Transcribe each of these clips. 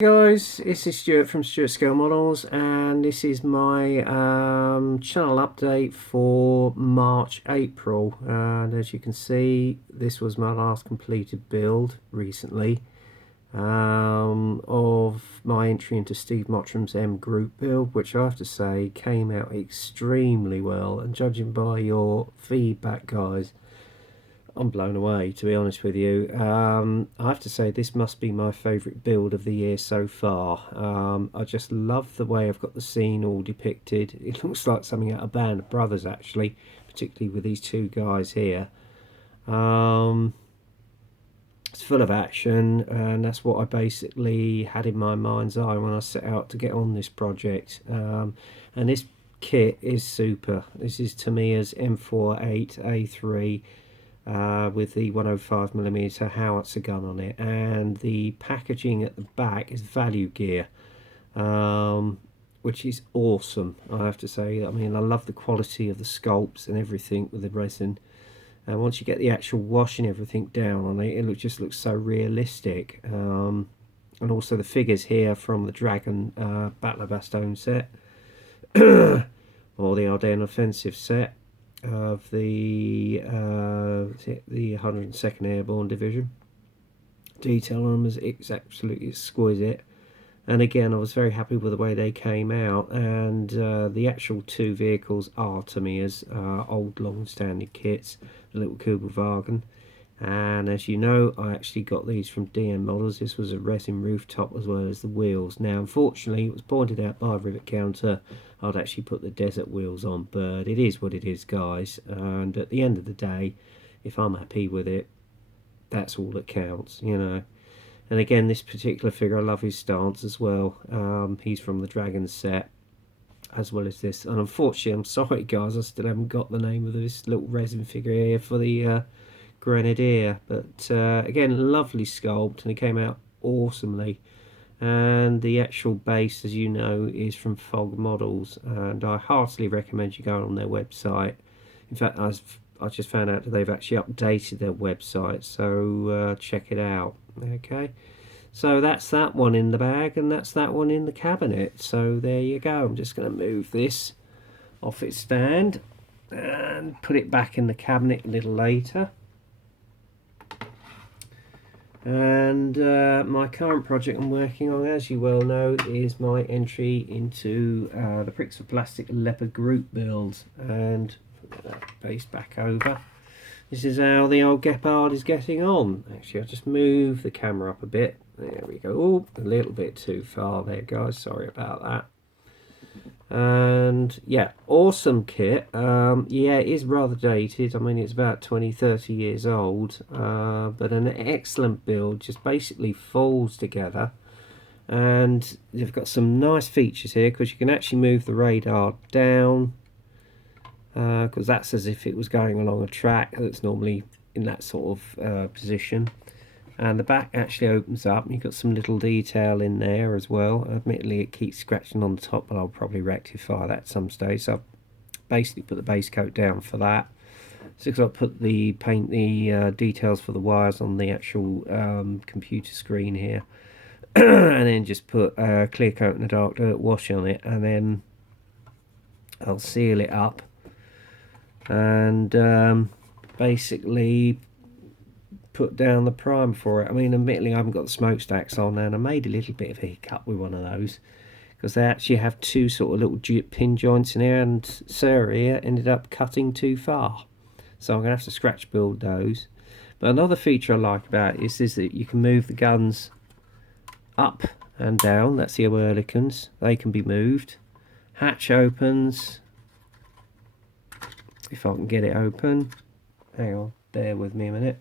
Guys, this is Stuart from Stuart Scale Models, and this is my channel update for March-April. And as you can see, this was my last completed build recently of my entry into Steve Mottram's M Group build, which I have to say came out extremely well. And judging by your feedback, guys, I'm blown away, to be honest with you. I have to say this must be my favourite build of the year so far. I just love the way I've got the scene all depicted. It looks like something out of Band of Brothers, actually, particularly with these two guys here. It's full of action, and that's what I basically had in my mind's eye when I set out to get on this project. And this kit is super. This is Tamiya's M48A3. With the 105mm howitzer gun on it, and the packaging at the back is value gear, which is awesome, I have to say. I mean, I love the quality of the sculpts and everything with the resin, and once you get the actual wash and everything down on it, it just looks so realistic. And also the figures here from the Dragon Battle of Bastogne set or the Ardennes Offensive set of the 102nd Airborne Division. Detail on them is absolutely exquisite, and again I was very happy with the way they came out. And the actual two vehicles are Tamiya's old long-standing kits, the little Kugelwagen. And as you know, I actually got these from DM Models. This was a resin rooftop as well as the wheels. Now, unfortunately, it was pointed out by Rivet Counter I'd actually put the desert wheels on, but it is what it is, guys. And at the end of the day, if I'm happy with it, that's all that counts, you know. And again, this particular figure, I love his stance as well. He's from the Dragon set, as well as this. And unfortunately, I'm sorry, guys, I still haven't got the name of this little resin figure here for the Grenadier, but again, lovely sculpt, and it came out awesomely. And the actual base, as you know, is from Fog Models, and I heartily recommend you go on their website. In fact, I just found out that they've actually updated their website, so check it out. Okay, so that's that one in the bag, and that's that one in the cabinet. So there you go. I'm just going to move this off its stand and put it back in the cabinet a little later. And my current project I'm working on, as you well know, is my entry into the Pricks of Plastic Leopard Group build. And put that base back over. This is how the old Gepard is getting on. Actually, I'll just move the camera up a bit. There we go. Oh, a little bit too far there, guys. Sorry about that. And yeah, awesome kit. Yeah, it is rather dated. I mean, it's about 20-30 years old, but an excellent build. Just basically falls together, and you've got some nice features here because you can actually move the radar down, because that's as if it was going along a track that's normally in that sort of position. And the back actually opens up, and you've got some little detail in there as well. Admittedly, it keeps scratching on the top, but I'll probably rectify that at some stage. So I've basically put the base coat down for that. So I'll paint the details for the wires on the actual computer screen here, and then just put clear coat and a dark dirt wash on it, and then I'll seal it up, and basically put down the prime for it. I mean, admittedly, I haven't got the smokestacks on, and I made a little bit of a hiccup with one of those because they actually have two sort of little pin joints in here, and Sarah here ended up cutting too far, so I'm gonna have to scratch build those. But another feature I like about it is that you can move the guns up and down. That's the Oerlikons. They can be moved. Hatch opens, if I can get it open. Hang on, bear with me a minute.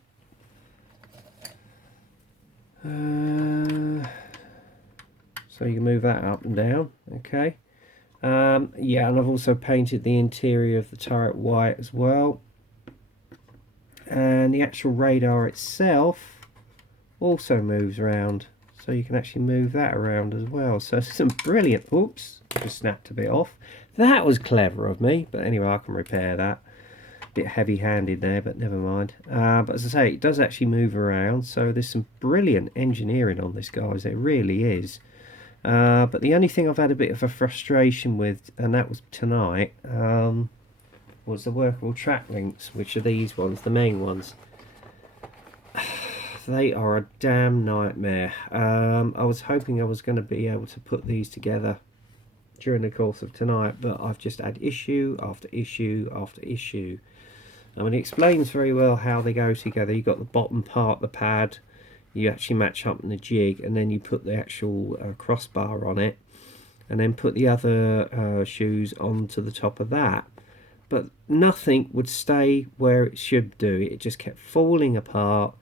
So you can move that up and down. Okay. Yeah, and I've also painted the interior of the turret white as well, and the actual radar itself also moves around, so you can actually move that around as well. So some brilliant, oops, just snapped a bit off. That was clever of me, but anyway, I can repair that. Bit heavy-handed there, but never mind. But as I say, it does actually move around, so there's some brilliant engineering on this, guys. It really is. But the only thing I've had a bit of a frustration with, and that was tonight, was the workable track links, which are these ones, the main ones. They are a damn nightmare. I was hoping I was going to be able to put these together during the course of tonight, but I've just had issue after issue after issue. I mean, it explains very well how they go together. You've got the bottom part, the pad, you actually match up in the jig, and then you put the actual crossbar on it, and then put the other shoes onto the top of that. But nothing would stay where it should do. It just kept falling apart,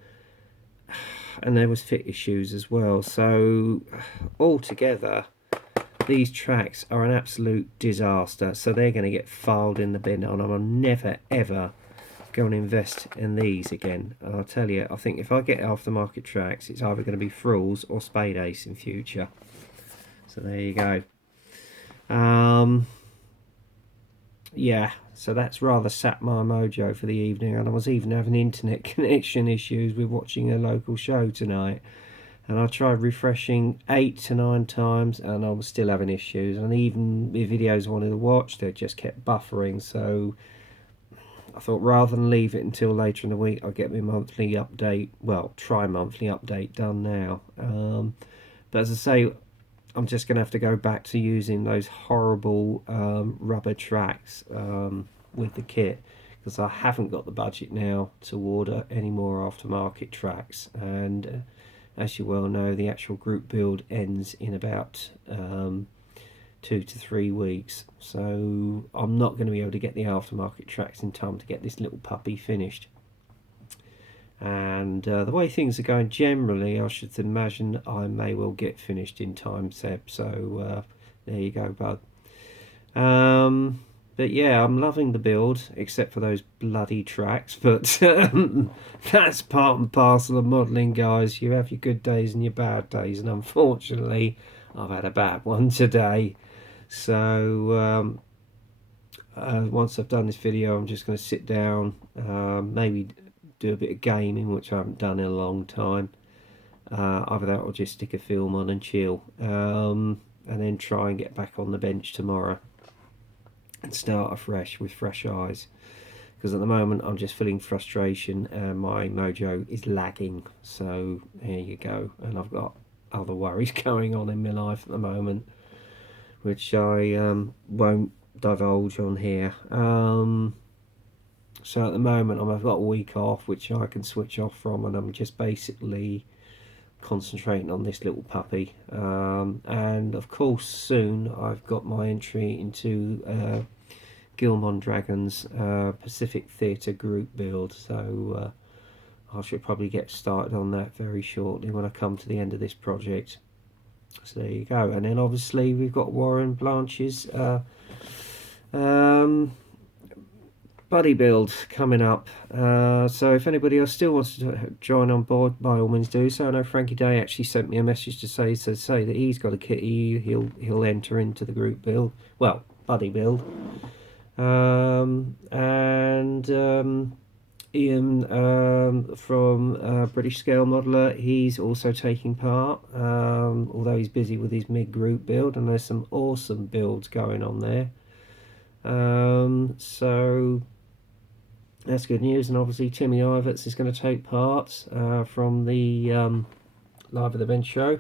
and there was fit issues as well. So altogether, these tracks are an absolute disaster. So they're going to get filed in the bin, and I'm never ever go and invest in these again. I'll tell you, I think if I get aftermarket tracks, it's either going to be Frulls or Spade Ace in future. So there you go. Yeah, so that's rather sapped my mojo for the evening, and I was even having internet connection issues with watching a local show tonight, and I tried refreshing 8 to 9 times and I was still having issues, and even the videos I wanted to watch, they just kept buffering. So I thought rather than leave it until later in the week, I'll get my monthly update, well, tri-monthly update done now. But as I say, I'm just going to have to go back to using those horrible rubber tracks with the kit, because I haven't got the budget now to order any more aftermarket tracks. And as you well know, the actual group build ends in about 2 to 3 weeks, so I'm not going to be able to get the aftermarket tracks in time to get this little puppy finished. And the way things are going generally, I should imagine I may well get finished in time, Seb. So there you go, bud. But yeah, I'm loving the build, except for those bloody tracks. But that's part and parcel of modelling, guys. You have your good days and your bad days, and unfortunately, I've had a bad one today. So once I've done this video, I'm just going to sit down, maybe do a bit of gaming, which I haven't done in a long time. Either that or just stick a film on and chill, and then try and get back on the bench tomorrow and start afresh with fresh eyes, because at the moment I'm just feeling frustration and my mojo is lagging. So there you go, and I've got other worries going on in my life at the moment, which I won't divulge on here. So at the moment I've got a week off, which I can switch off from, and I'm just basically concentrating on this little puppy. And of course soon I've got my entry into Gilmon Dragons Pacific Theatre group build, so I should probably get started on that very shortly when I come to the end of this project. So there you go. And then obviously we've got Warren Blanche's buddy build coming up. So if anybody else still wants to join on board, by all means do so. I know Frankie Day actually sent me a message to say that he's got a kitty. He'll enter into the group build, well, buddy build. Ian from British Scale Modeler, he's also taking part, although he's busy with his mid-group build, and there's some awesome builds going on there. So that's good news. And obviously Timmy Iverts is going to take part from the Live at the Bench show,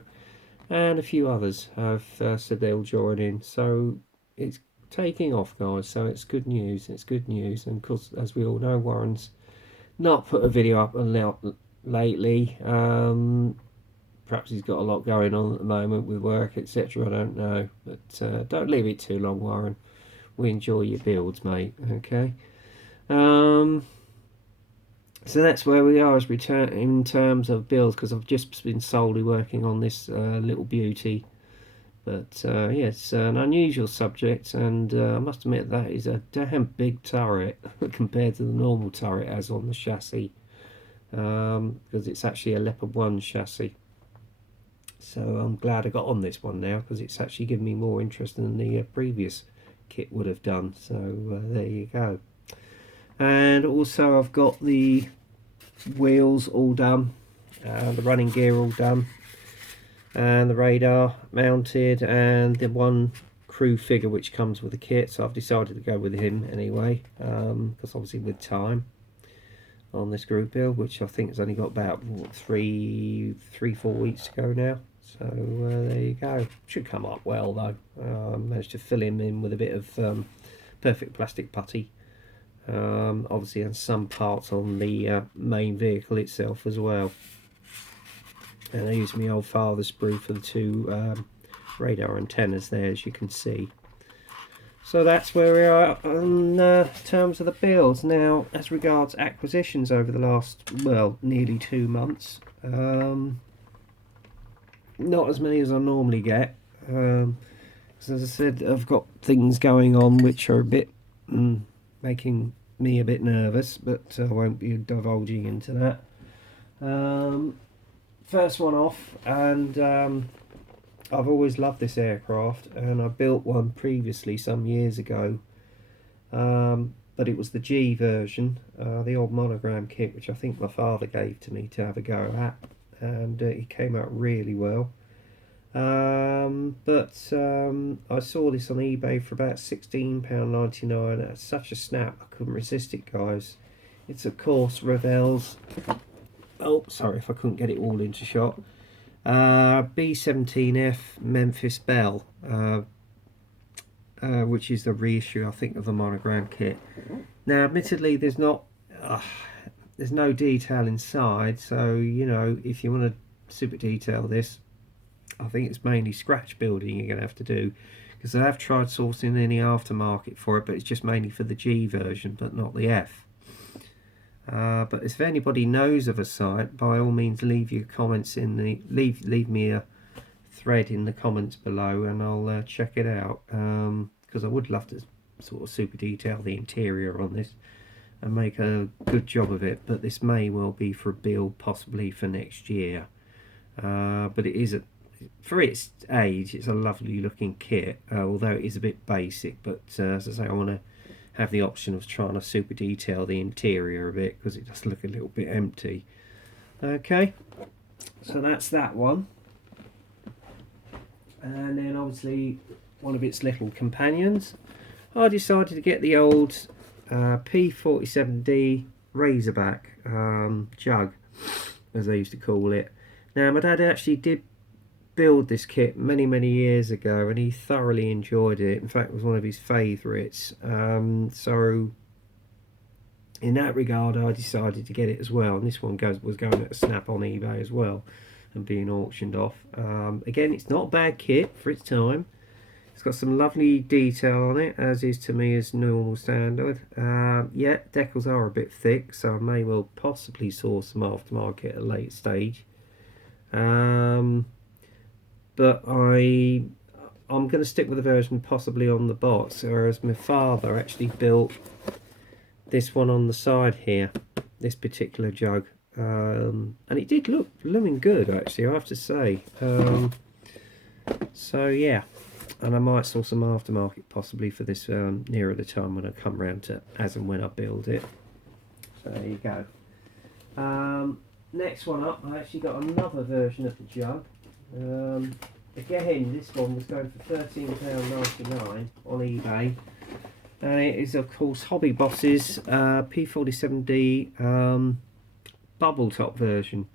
and a few others have said they'll join in. So it's taking off, guys, so it's good news. It's good news. And of course, as we all know, Warren's not put a video up lately. Perhaps he's got a lot going on at the moment with work, etc. I don't know, but don't leave it too long, Warren. We enjoy your builds, mate. Okay. So that's where we are as we turn in terms of builds, because I've just been solely working on this little beauty. But yeah, it's an unusual subject, and I must admit that is a damn big turret compared to the normal turret as on the chassis, because it's actually a Leopard 1 chassis. So I'm glad I got on this one now, because it's actually given me more interest than the previous kit would have done. So there you go. And also I've got the wheels all done, the running gear all done. and the radar mounted, and the one crew figure which comes with the kit. So I've decided to go with him anyway, because obviously with time on this group build, which I think has only got about what, 4 weeks to go now. So there you go. Should come up well though. Managed to fill him in with a bit of perfect plastic putty, obviously, and some parts on the main vehicle itself as well. And I used my old father sprue for the two radar antennas there, as you can see. So that's where we are on terms of the builds. Now, as regards acquisitions over the last, well, nearly 2 months, not as many as I normally get. Because as I said, I've got things going on which are a bit making me a bit nervous, but I won't be divulging into that. First one off, and I've always loved this aircraft, and I built one previously some years ago, but it was the G version, the old monogram kit, which I think my father gave to me to have a go at, and it came out really well. But I saw this on eBay for about £16.99 at such a snap, I couldn't resist it, guys. It's of course Revell's, oh sorry if I couldn't get it all into shot, B-17F Memphis Belle, which is the reissue, I think, of the monogram kit. Now, admittedly, there's no detail inside, so you know, if you want to super detail this, I think it's mainly scratch building you're going to have to do, because I have tried sourcing any aftermarket for it, but it's just mainly for the G version, but not the F. But if anybody knows of a site, by all means leave your comments in the leave me a thread in the comments below, and I'll check it out, because I would love to sort of super detail the interior on this and make a good job of it. But this may well be for a build possibly for next year, but it is for its age, it's a lovely looking kit, although it is a bit basic. But as I say, I want to have the option of trying to super detail the interior a bit, because it does look a little bit empty. Okay, so that's that one. And then obviously one of its little companions, I decided to get the old P47D Razorback jug, as they used to call it. Now, my dad actually did build this kit many years ago, and he thoroughly enjoyed it. In fact, it was one of his favourites. So in that regard, I decided to get it as well, and this one was going at a snap on eBay as well and being auctioned off. Again, it's not a bad kit for its time. It's got some lovely detail on it, as is to me as normal standard. Yeah, decals are a bit thick, so I may well possibly source some aftermarket at a late stage. But I'm going to stick with the version possibly on the box, whereas my father actually built this one on the side here, this particular jug, and it did look blooming good actually, I have to say. So yeah, and I might source some aftermarket possibly for this nearer the time when I come round to as and when I build it. So there you go. Next one up, I actually got another version of the jug. Again, this one was going for £13.99 on eBay, and it is of course Hobby Boss's P47D bubble top version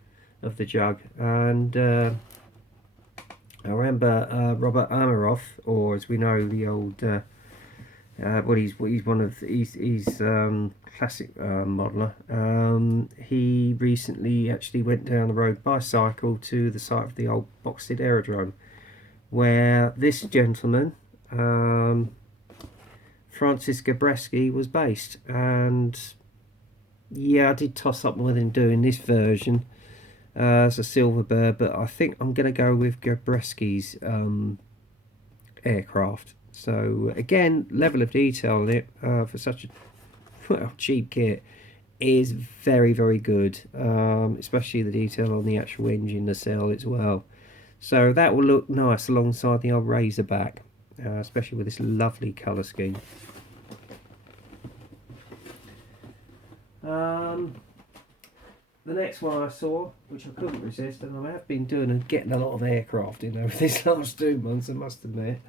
of the jug. And I remember Robert Amaroff, or as we know, the old he's one of he's classic modeler. He recently actually went down the road bicycle to the site of the old Boxted Aerodrome, where this gentleman, Francis Gabreski, was based. And yeah, I did toss up with him doing this version as a Silverbird, but I think I'm going to go with Gabreski's aircraft. So again, level of detail on it for such a cheap kit is very good, especially the detail on the actual engine nacelle as well. So that will look nice alongside the old Razorback, especially with this lovely colour scheme. the next one I saw, which I couldn't resist, and I have been doing and getting a lot of aircraft in over these last 2 months, I must admit,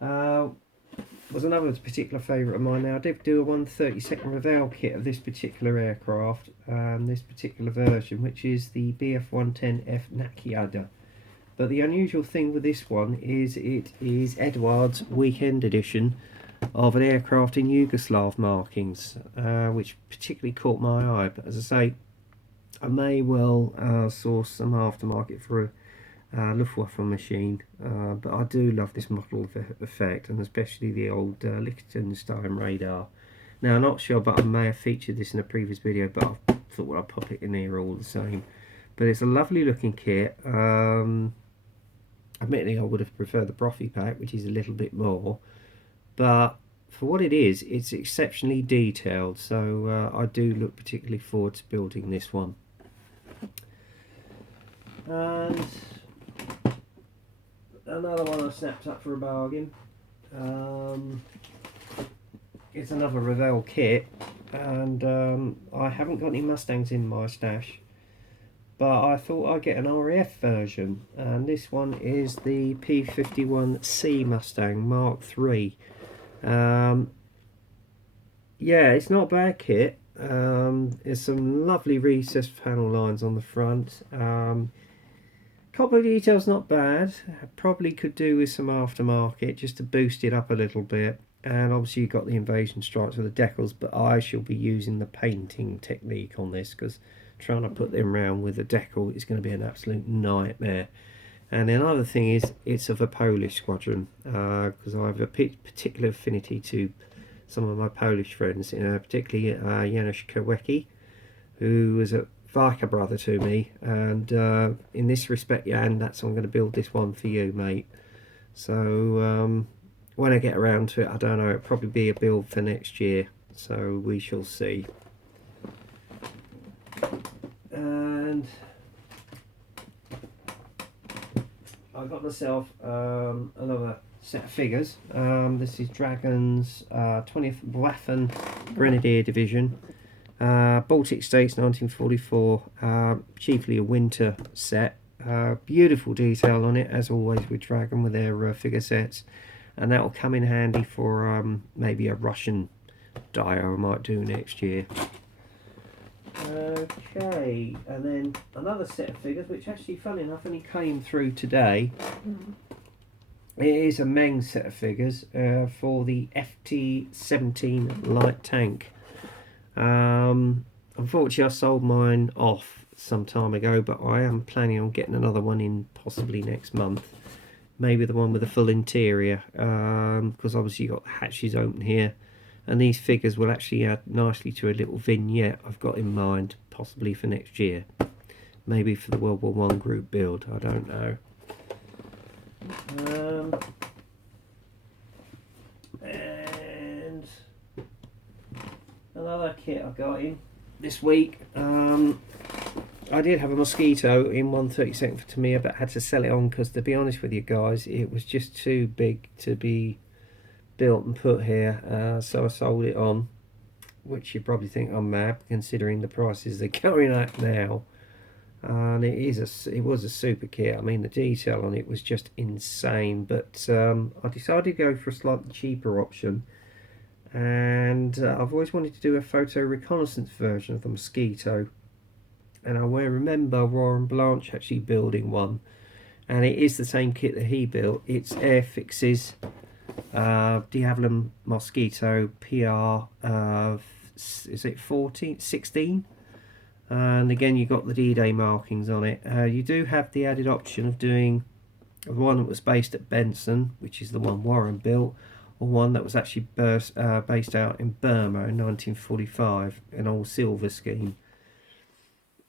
was another particular favourite of mine. Now, I did do a 1/32 Revell kit of this particular aircraft, this particular version, which is the Bf-110F Nakiada. But the unusual thing with this one is it is Eduard's weekend edition of an aircraft in Yugoslav markings, which particularly caught my eye. But as I say, I may well source some aftermarket for a Luftwaffe machine, but I do love this model effect, and especially the old Liechtenstein radar. Now, I'm not sure, but I may have featured this in a previous video, but I thought, well, I'll pop it in here all the same. But it's a lovely looking kit. Admittedly, I would have preferred the Brophy pack, which is a little bit more, but for what it is, it's exceptionally detailed, so I do look particularly forward to building this one. And another one I snapped up for a bargain. It's another Revell kit, and I haven't got any Mustangs in my stash, but I thought I'd get an RAF version, and this one is the P51C Mustang Mark III. Yeah, it's not a bad kit. There's some lovely recessed panel lines on the front. Copper detail's not bad. Probably could do with some aftermarket just to boost it up a little bit. And obviously you've got the invasion stripes with the decals, but I shall be using the painting technique on this, because trying to put them around with a decal is going to be an absolute nightmare. And another thing is, it's of a Polish squadron, because I have a particular affinity to some of my Polish friends, particularly Janusz Kowecki, who was a Vicar brother to me, and in this respect, Jan, that's I'm going to build this one for you, mate. So when I get around to it, I don't know, it'll probably be a build for next year, so we shall see. And I got myself another set of figures. This is Dragon's 20th Waffen Grenadier Division, Baltic States 1944, chiefly a winter set. Beautiful detail on it, as always with Dragon with their figure sets, and that will come in handy for maybe a Russian dio I might do next year. Okay, and then another set of figures, which actually, funny enough, only came through today. It is a Meng set of figures for the FT-17 light tank. Unfortunately, I sold mine off some time ago, but I am planning on getting another one in possibly next month. Maybe the one with a full interior, because obviously you've got the hatches open here, and these figures will actually add nicely to a little vignette I've got in mind, possibly for next year. Maybe for the World War I group build, I don't know. And another kit I got in this week. I did have a Mosquito in 1/32 for Tamiya, but had to sell it on because, to be honest with you guys, it was just too big to be built and put here, so I sold it on, which you probably think I'm mad considering the prices they're going at now. And it was a super kit. I mean, the detail on it was just insane, but I decided to go for a slightly cheaper option, and I've always wanted to do a photo reconnaissance version of the Mosquito, and I remember Warren Blanche actually building one, and it is the same kit that he built. It's Airfix's de Havilland Mosquito PR, is it 16? And again, you got the D-Day markings on it. You do have the added option of doing one that was based at Benson, which is the one Warren built, or one that was actually based out in Burma in 1945, an old silver scheme.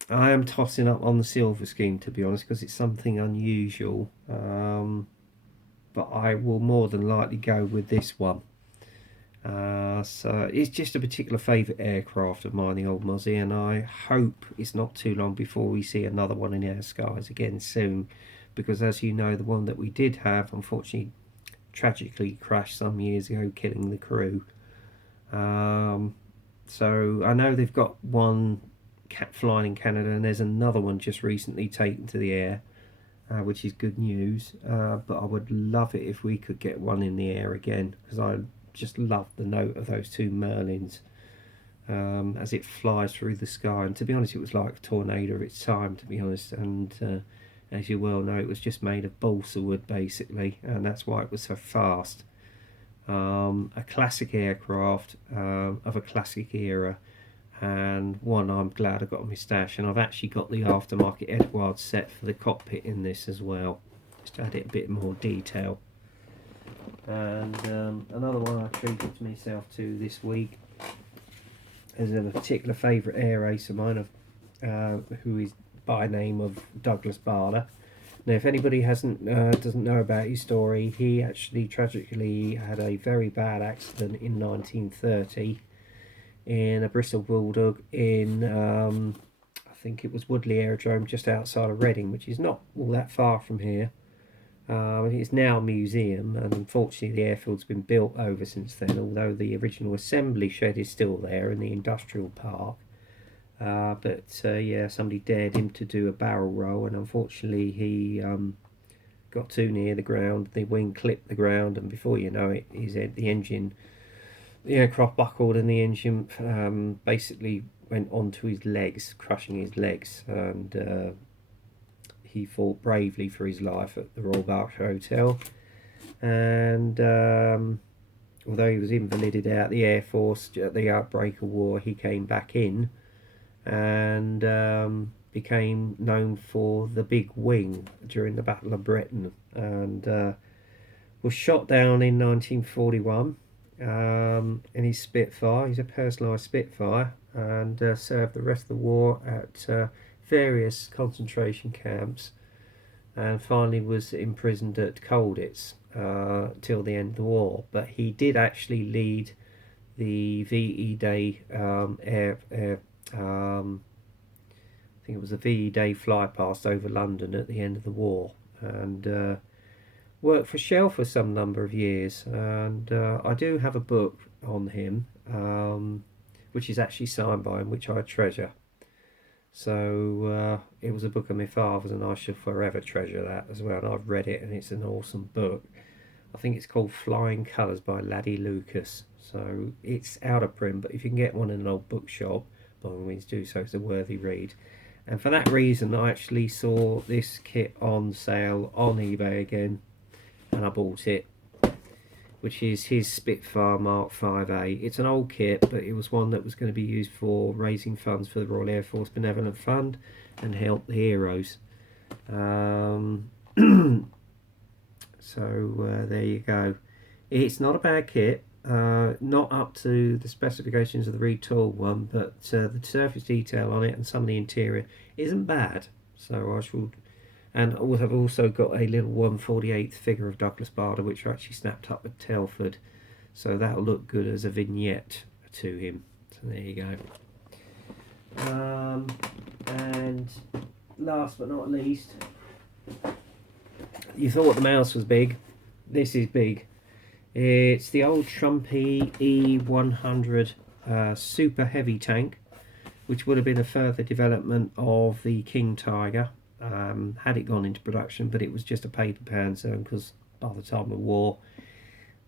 I am tossing up on the silver scheme, to be honest, because it's something unusual, but I will more than likely go with this one. So it's just a particular favourite aircraft of mine, the old Mozzie, and I hope it's not too long before we see another one in our skies again soon, because as you know, the one that we did have unfortunately tragically crashed some years ago, killing the crew. So I know they've got one flying in Canada, and there's another one just recently taken to the air, which is good news. But I would love it if we could get one in the air again, because I just love the note of those two Merlins as it flies through the sky. And to be honest, it was like a tornado of its time, to be honest. And as you well know, it was just made of balsa wood basically, and that's why it was so fast. A classic aircraft of a classic era, and one I'm glad I got on my stash. And I've actually got the aftermarket Edwards set for the cockpit in this as well, just to add it a bit more detail. And another one I treated myself to this week is a particular favourite air race of mine, who is by name of Douglas Bader. Now, if anybody doesn't know about his story, he actually tragically had a very bad accident in 1930 in a Bristol Bulldog in I think it was Woodley Aerodrome just outside of Reading, which is not all that far from here. It's now a museum, and unfortunately the airfield's been built over since then, although the original assembly shed is still there in the industrial park. Yeah, somebody dared him to do a barrel roll, and unfortunately he got too near the ground. The wing clipped the ground, and before you know it, the aircraft buckled, and the engine basically went onto his legs, crushing his legs. And he fought bravely for his life at the Royal Berkshire Hotel. And although he was invalided out of the Air Force at the outbreak of war, he came back in and became known for the big wing during the Battle of Britain, and was shot down in 1941 in his Spitfire. He's a personalised Spitfire, and served the rest of the war at various concentration camps, and finally was imprisoned at Colditz till the end of the war. But he did actually lead the VE Day I think it was a VE Day fly past over London at the end of the war, and worked for Shell for some number of years. And I do have a book on him, which is actually signed by him, which I treasure. So it was a book of my father's, and I shall forever treasure that as well. And I've read it, and it's an awesome book. I think it's called Flying Colours by Laddie Lucas. So it's out of print, but if you can get one in an old bookshop, by all means do so. It's a worthy read. And for that reason, I actually saw this kit on sale on eBay again, and I bought it, which is his Spitfire Mark 5A. It's an old kit, but it was one that was going to be used for raising funds for the Royal Air Force Benevolent Fund and help the heroes. So there you go. It's not a bad kit, not up to the specifications of the retooled one, but the surface detail on it and some of the interior isn't bad. So I shall. And I've also got a little 1/48 figure of Douglas Bader, which I actually snapped up at Telford. So that'll look good as a vignette to him. So there you go. And last but not least, you thought the mouse was big. This is big. It's the old Trumpy E100 super heavy tank, which would have been a further development of the King Tiger. Had it gone into production, but it was just a paper Panzer, because by the time of war,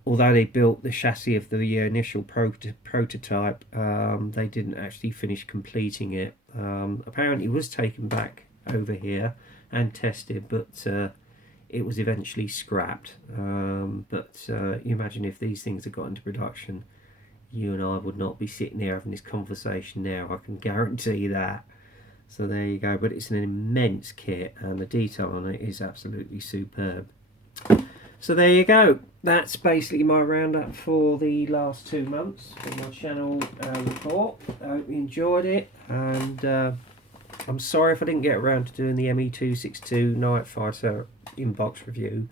although they built the chassis of the initial prototype, they didn't actually finish completing it. Apparently it was taken back over here and tested, but it was eventually scrapped. You imagine if these things had got into production, you and I would not be sitting there having this conversation now, I can guarantee that. So there you go, but it's an immense kit, and the detail on it is absolutely superb. So there you go. That's basically my roundup for the last 2 months for my channel report. I hope you enjoyed it, and I'm sorry if I didn't get around to doing the ME262 Night Fighter inbox review.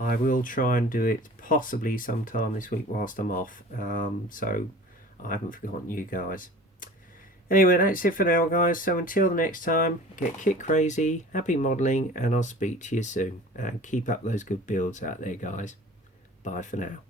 I will try and do it possibly sometime this week whilst I'm off, so I haven't forgotten you guys. Anyway, that's it for now, guys. So until the next time, get kit crazy, happy modelling, and I'll speak to you soon. And keep up those good builds out there, guys. Bye for now.